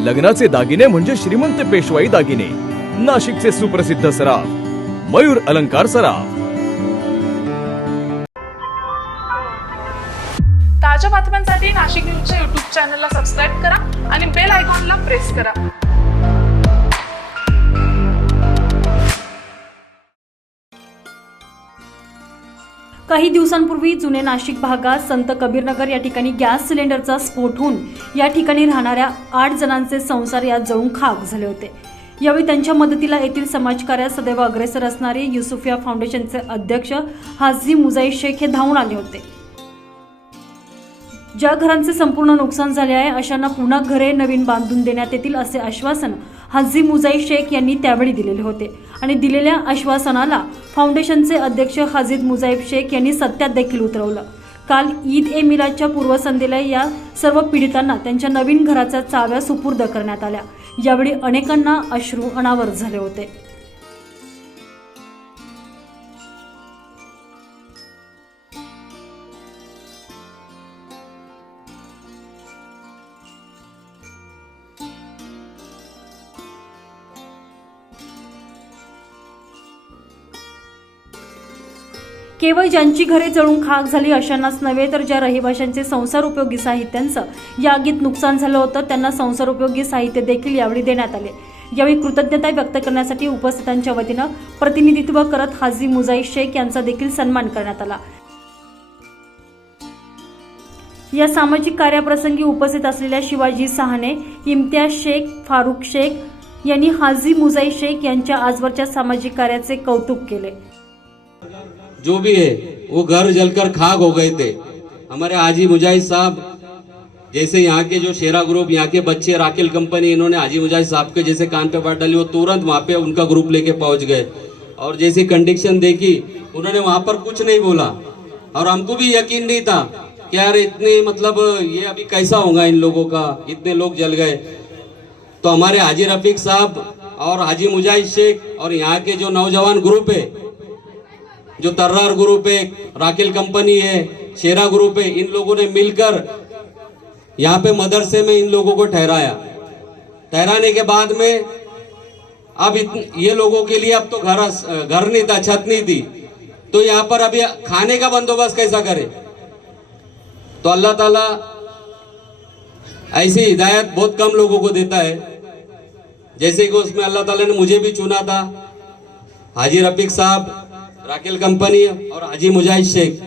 लग्नाचे दागिने म्हणजे श्रीमंत पेशवाई दागिने, नाशिकचे सुप्रसिद्ध सराफ मयूर अलंकार सराफ। ताज्या बातम्यांसाठी नाशिक न्यूजच्या YouTube चॅनलला सबस्क्राईब करा आणि बेल आयकॉनला प्रेस करा। काही दिवसांपूर्वी जुने नाशिक भागात संत कबीरनगर या ठिकाणी गॅस सिलेंडरचा स्फोट होऊन या ठिकाणी राहणाऱ्या 8 जणांचे संसार यात जळून खाक झाले होते। यावेळी त्यांच्या मदतीला येथील समाजकार्यात सदैव अग्रेसर असणारे युसुफिया फाउंडेशनचे अध्यक्ष हाजी मुजाई शेख हे धावून आले होते। ज्या घरांचे संपूर्ण नुकसान झाले आहे अशांना पुन्हा घरे नवीन बांधून देण्यात येतील असे आश्वासन हाजी मुजाई शेख यांनी त्यावेळी दिलेले होते आणि दिलेल्या आश्वासनाला फाउंडेशनचे अध्यक्ष हाजीद मुजाईब शेख यांनी सत्यात देखील उतरवलं। काल ईद ए मिलादच्या पूर्वसंध्येला या सर्व पीडितांना त्यांच्या नवीन घराच्या चाव्या सुपूर्द करण्यात आल्या। यावेळी अनेकांना अश्रू अनावर झाले होते। केवळ ज्यांची घरे जळून खाक झाली अशांनाच नव्हे तर ज्या रहिवाशांचे संसार उपयोगी साहित्यांचं या आगीत नुकसान झालं होतं त्यांना संसार उपयोगी साहित्य देखील यावेळी देण्यात आले। यावेळी कृतज्ञता व्यक्त करण्यासाठी उपस्थितांच्या वतीनं प्रतिनिधित्व करत हाजी मुजाई शेख यांचा देखील सन्मान करण्यात आला। या सामाजिक कार्याप्रसंगी उपस्थित असलेल्या शिवाजी सहाने, इम्तियाज शेख, फारुख शेख यांनी हाजी मुजाई शेख यांच्या आजवरच्या सामाजिक कार्याचे कौतुक केले। जो भी है वो घर जलकर खाक हो गए थे। हमारे हाजी मुजाहिद साहब जैसे यहाँ के जो शेरा ग्रुप, यहाँ के बच्चे, राकेल कंपनी, इन्होंने हाजी मुजाहिद साहब के जैसे कान पे बात डाली, वो तुरंत वहाँ पे उनका ग्रुप लेके पहुँच गए और जैसी कंडीशन देखी उन्होंने वहाँ पर कुछ नहीं बोला और हमको भी यकीन नहीं था कि यार इतने मतलब ये अभी कैसा होगा इन लोगों का, इतने लोग जल गए। तो हमारे हाजी रफीक साहब और हाजी मुजाहिद शेख और यहाँ के जो नौजवान ग्रुप है, जो तर्रार ग्रुप है, राकेल कंपनी है, शेरा ग्रुप है, इन लोगों ने मिलकर यहाँ पे मदरसे में इन लोगों को ठहराने के बाद में अब ये लोगों के लिए अब तो घर नहीं था, छत नहीं थी, तो यहाँ पर अभी खाने का बंदोबस्त कैसा करे। तो अल्लाह ताला ऐसी हिदायत बहुत कम लोगों को देता है। जैसे कि उसमें अल्लाह ताला ने मुझे भी चुना था, हाजी रफीक साहब, राकेल कंपनी और हाजी मुजाहिद शेख,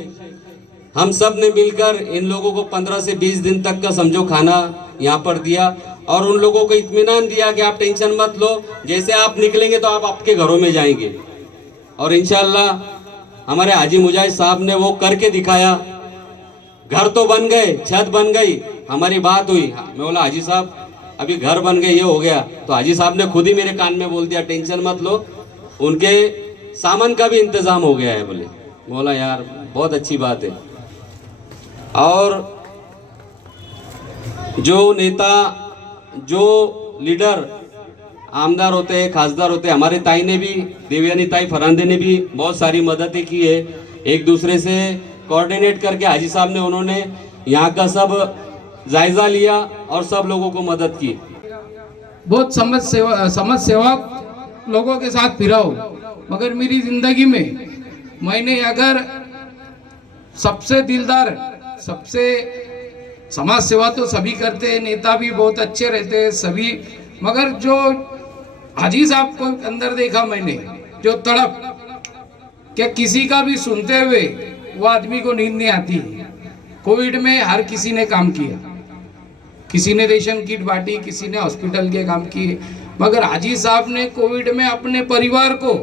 हम सब ने मिलकर इन लोगों को 15 से 20 दिन तक का समझो खाना यहाँ पर दिया और उन लोगों को इत्मीनान दिया कि आप टेंशन मत लो, जैसे आप निकलेंगे तो आप आपके घरों में जाएंगे। और इंशाल्लाह हमारे हाजी मुजाहिद साहब ने वो करके दिखाया। घर तो बन गए, छत बन गई, हमारी बात हुई, मैं बोला हाजी साहब अभी घर बन गए, ये हो गया। तो हाजी साहब ने खुद ही मेरे कान में बोल दिया टेंशन मत लो, उनके सामान का भी इंतजाम हो गया है। बोला यार बहुत अच्छी बात है। और जो नेता, जो लीडर, आमदार होते हैं, खासदार होते हैं, हमारे ताई ने भी, देवयानी ताई फरांदे ने भी बहुत सारी मददें की है। एक दूसरे से कोऑर्डिनेट करके हाजी साहब ने, उन्होंने यहाँ का सब जायजा लिया और सब लोगों को मदद की। बहुत समाज सेवक लोगों के साथ फिरा हूँ, मगर मेरी जिंदगी में मैंने अगर सबसे दिलदार, सबसे समाज सेवा तो सभी करते हैं, नेता भी बहुत अच्छे रहते हैं सभी, मगर जो हाजी साहब को अंदर देखा मैंने, जो तड़प, क्या किसी का भी सुनते हुए वो आदमी को नींद नहीं आती। कोविड में हर किसी ने काम किया, किसी ने रेशन किट बांटी, किसी ने हॉस्पिटल के काम किए, मगर हाजी साहब ने कोविड में अपने परिवार को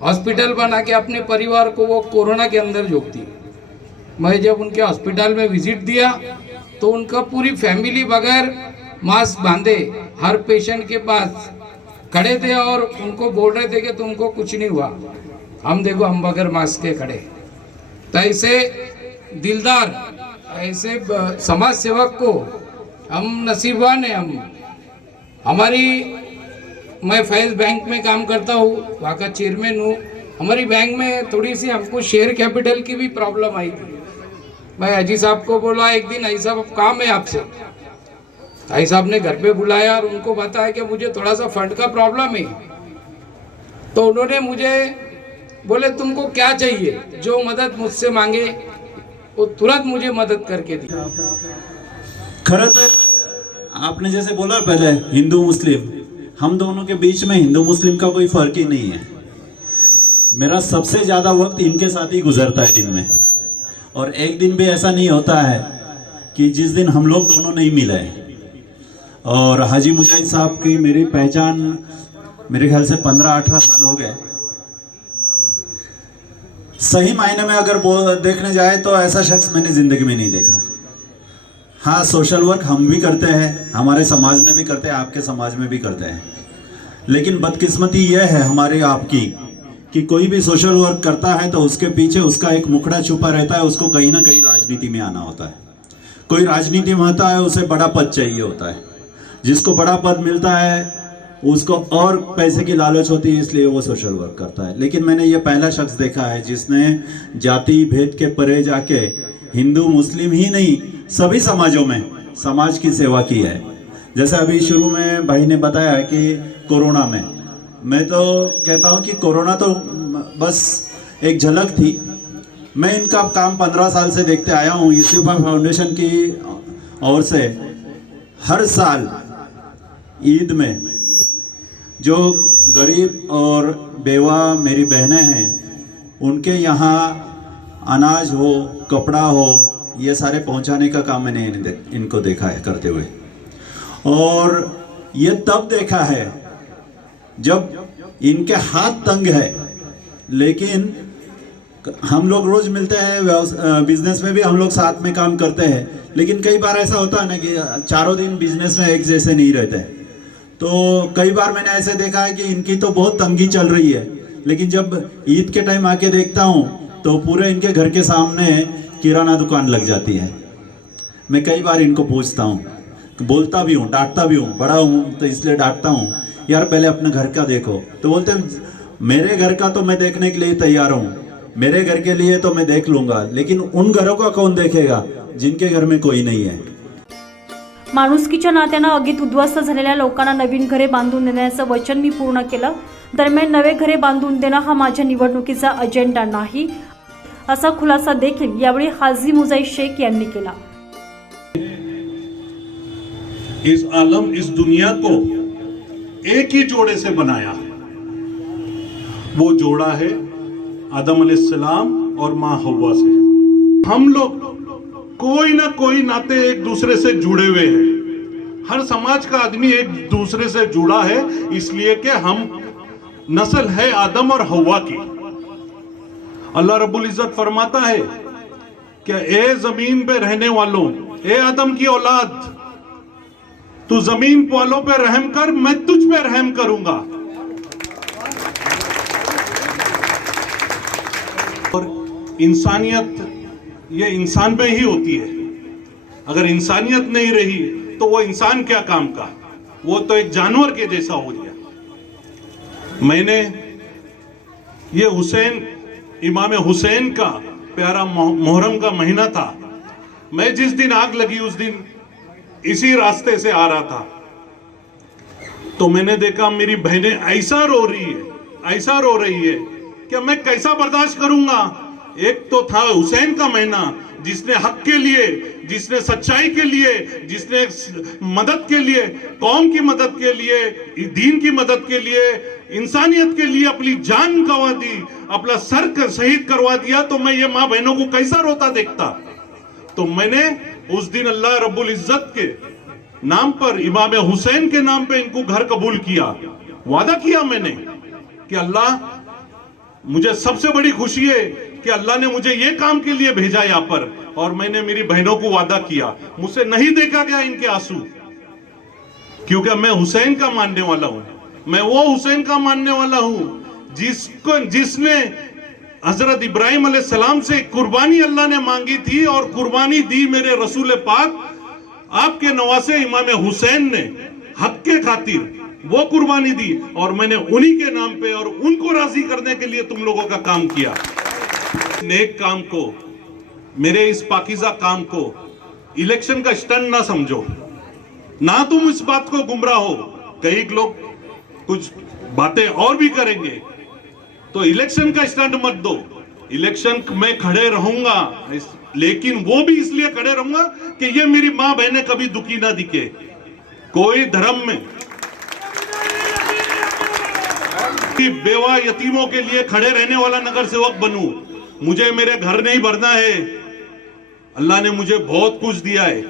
हॉस्पिटल बना के अपने परिवार को वो कोरोना के अंदर झोंक दी। मैं जब उनके हॉस्पिटल में विजिट दिया तो उनका पूरी फैमिली बगैर मास्क बांधे हर पेशेंट के पास खड़े थे और उनको बोल रहे थे कि तुमको कुछ नहीं हुआ, हम देखो हम बगैर मास्क के खड़े। तो ऐसे दिलदार, ऐसे समाज सेवक को हम नसीबवान हैं। मैं फैज बैंक में काम करता हूँ, वहाँ का चेयरमैन हूँ। हमारी बैंक में थोड़ी सी हमको शेयर कैपिटल की भी प्रॉब्लम आई थी। मैं हाजी साहब को बोला एक दिन, ऐसा काम है आपसे, भाई साहब ने घर पे बुलाया और उनको बताया कि मुझे थोड़ा सा फंड का प्रॉब्लम है। तो उन्होंने मुझे बोले तुमको क्या चाहिए, जो मदद मुझसे मांगे वो तुरंत मुझे मदद करके दी। खरं तर आपने जैसे बोला पहले हिंदू मुस्लिम, हम दोनों के बीच में हिंदू मुस्लिम का कोई फर्क ही नहीं है। मेरा सबसे ज्यादा वक्त इनके साथ ही गुजरता है दिन में, और एक दिन भी ऐसा नहीं होता है कि जिस दिन हम लोग दोनों नहीं मिले। और हाजी मुजाहिद साहब की मेरी पहचान मेरे ख्याल से 15-18 साल हो गए। सही मायने में अगर देखने जाए तो ऐसा शख्स मैंने जिंदगी में नहीं देखा। हाँ, सोशल वर्क हम भी करते हैं, हमारे समाज में भी करते हैं, आपके समाज में भी करते हैं, लेकिन बदकिस्मती यह है हमारे आपकी कि कोई भी सोशल वर्क करता है तो उसके पीछे उसका एक मुखड़ा छुपा रहता है। उसको कहीं ना कहीं राजनीति में आना होता है। कोई राजनीति में होता है, उसे बड़ा पद चाहिए होता है। जिसको बड़ा पद मिलता है उसको और पैसे की लालच होती है, इसलिए वो सोशल वर्क करता है। लेकिन मैंने ये पहला शख्स देखा है जिसने जाति भेद के परे जाके हिंदू मुस्लिम ही नहीं सभी समाजों में समाज की सेवा की है। जैसे अभी शुरू में भाई ने बताया कि कोरोना में, मैं तो कहता हूँ कि कोरोना तो बस एक झलक थी। मैं इनका काम 15 साल से देखते आया हूँ। यूसुफा फाउंडेशन की ओर से हर साल ईद में जो गरीब और बेवा मेरी बहनें हैं उनके यहाँ अनाज हो, कपड़ा हो, ये सारे पहुंचाने का काम मैंने इनको देखा है करते हुए। और ये तब देखा है जब इनके हाथ तंग है, लेकिन हम लोग रोज मिलते हैं, बिजनेस में भी हम लोग साथ में काम करते हैं, लेकिन कई बार ऐसा होता है ना कि चारों दिन बिजनेस में एक जैसे नहीं रहते। तो कई बार मैंने ऐसे देखा है कि इनकी तो बहुत तंगी चल रही है, लेकिन जब ईद के टाइम आके देखता हूँ तो पूरे इनके घर के सामने किराना दुकान लग जाती है। मैं कई बार इनको पूछता हूँ, बोलता भी हूँ, डांटता भी हूँ, बड़ा हूँ तो इसलिए डांटता हूँ, यार पहले अपने घर का देखो। तो बोलते हैं मेरे घर का तो मैं देखने के लिए तैयार हूँ, मेरे घर के लिए तो मैं देख लूंगा, लेकिन उन घरों का कौन देखेगा जिनके घर में कोई नहीं है। माणुसकीच्या नात्यानं आगीत उद्ध्वस्त झालेल्या लोकांना नवीन घरे बांधून देण्याचं वचन मी पूर्ण केलं। दरम्यान नवे घरे बांधून देणं हा माझ्या निवडणुकीचा अजेंडा नाही, असा खुलासा देखील यावेळी हाजी मुजाई शेख यांनी केला। इस आलम, इस दुनिया को एक ही जोड़े से बनाया। वो जोड़ा है आदम अलैहिस्सलाम और माँ हव्वा से। हम लोग कोई ना कोई नाते एक दूसरे से जुड़े हुए हैं। हर समाज का आदमी एक दूसरे से जुड़ा है, इसलिए कि हम नस्ल है आदम और हव्वा की। अल्लाह रब्बुल इज्जत फरमाता है कि ए जमीन पे रहने वालों, ए आदम की औलाद, तू जमीन वालों पे रहम कर, मैं तुझ पे रहम करूंगा। और इंसानियत ये इंसान में ही होती है। अगर इंसानियत नहीं रही तो वो इंसान क्या काम का, वो तो एक जानवर के जैसा हो गया। मैंने ये हुसैन, इमाम हुसैन का प्यारा मुहर्रम का महीना था, मैं जिस दिन आग लगी उस दिन इसी रास्ते से आ रहा था, तो मैंने देखा मेरी बहनें ऐसा रो रही है, ऐसा रो रही है कि मैं कैसा बर्दाश्त करूंगा। एक तो था हुसैन का महीना, जिसने हक के लिए, जिसने सच्चाई के लिए, जिसने मदद के लिए, कौम की मदद के लिए, दीन की मदद के लिए, इंसानियत के लिए अपनी जान गंवा दी, अपना सर शहीद करवा दिया, तो मैं ये माँ बहनों को कैसा रोता देखता। तो मैंने उस दिन अल्लाह रब्बुल इज्जत के नाम पर, इमाम हुसैन के नाम पे इनको घर कबूल किया। वादा किया मैंने कि अल्लाह, मुझे सबसे बड़ी खुशी है कि अल्लाह ने मुझे ये काम के लिए भेजा यहाँ पर, और मैंने मेरी बहनों को वादा किया, मुझसे नहीं देखा गया इनके आंसू, क्योंकि मैं हुसैन का मानने वाला हूं। मैं वो हुसैन का मानने वाला हूं जिसने हजरत इब्राहिम अलैहिस्सलाम से कुर्बानी अल्लाह ने मांगी थी, और कुर्बानी दी मेरे रसूल पाक आपके नवासे इमाम हुसैन ने हक के खातिर वो कुर्बानी दी, और मैंने उन्हीं के नाम पे और उनको राजी करने के लिए तुम लोगों का काम किया। नेक काम को, मेरे इस पाकीज़ा काम को इलेक्शन का स्टंट ना समझो। ना तुम इस बात को गुमराह हो, कई लोग कुछ बातें और भी करेंगे, तो इलेक्शन का स्टंट मत दो। इलेक्शन में खड़े रहूंगा, लेकिन वो भी इसलिए खड़े रहूंगा कि ये मेरी मां बहनें कभी दुखी ना दिखे। कोई धर्म में बेवा यतीमों के लिए खड़े रहने वाला नगर सेवक बनूं। मुझे मेरे घर नहीं भरना है, अल्लाह ने मुझे बहुत कुछ दिया है।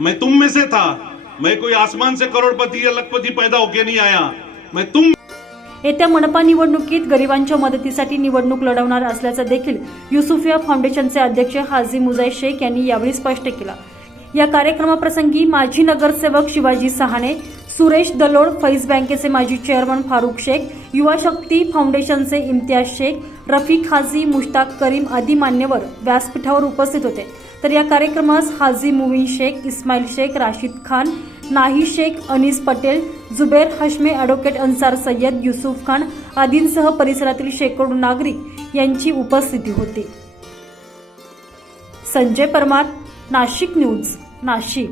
मैं तुम में से था, मैं कोई आसमान से करोड़पति या लखपति पैदा होके नहीं आया, मैं तुम। येत्या मनपा निवडणुकीत गरिबांच्या मदतीसाठी निवडणूक लढवणार असल्याचं देखील युसुफिया फाउंडेशनचे अध्यक्ष हाजी मुजाई शेख यांनी यावेळी स्पष्ट केलं। या कार्यक्रमाप्रसंगी माजी नगरसेवक शिवाजी सहाणे, सुरेश दलोड, फैज बँकेचे माजी चेअरमन फारुख शेख, युवा शक्ती फाउंडेशनचे इम्तियाज शेख, रफिक हाजी, मुश्ताक करीम आदी मान्यवर व्यासपीठावर उपस्थित होते। तर या कार्यक्रमास हाजी मुवीन शेख, इस्माईल शेख, राशिद खान, नाही शेख, अनीस पटेल, जुबेर हशमे, ॲडव्होकेट अन्सार सय्यद, युसुफ खान आदींसह परिसरातील शेकडो नागरिक यांची उपस्थिती होती। संजय परमार, नाशिक न्यूज, नाशिक।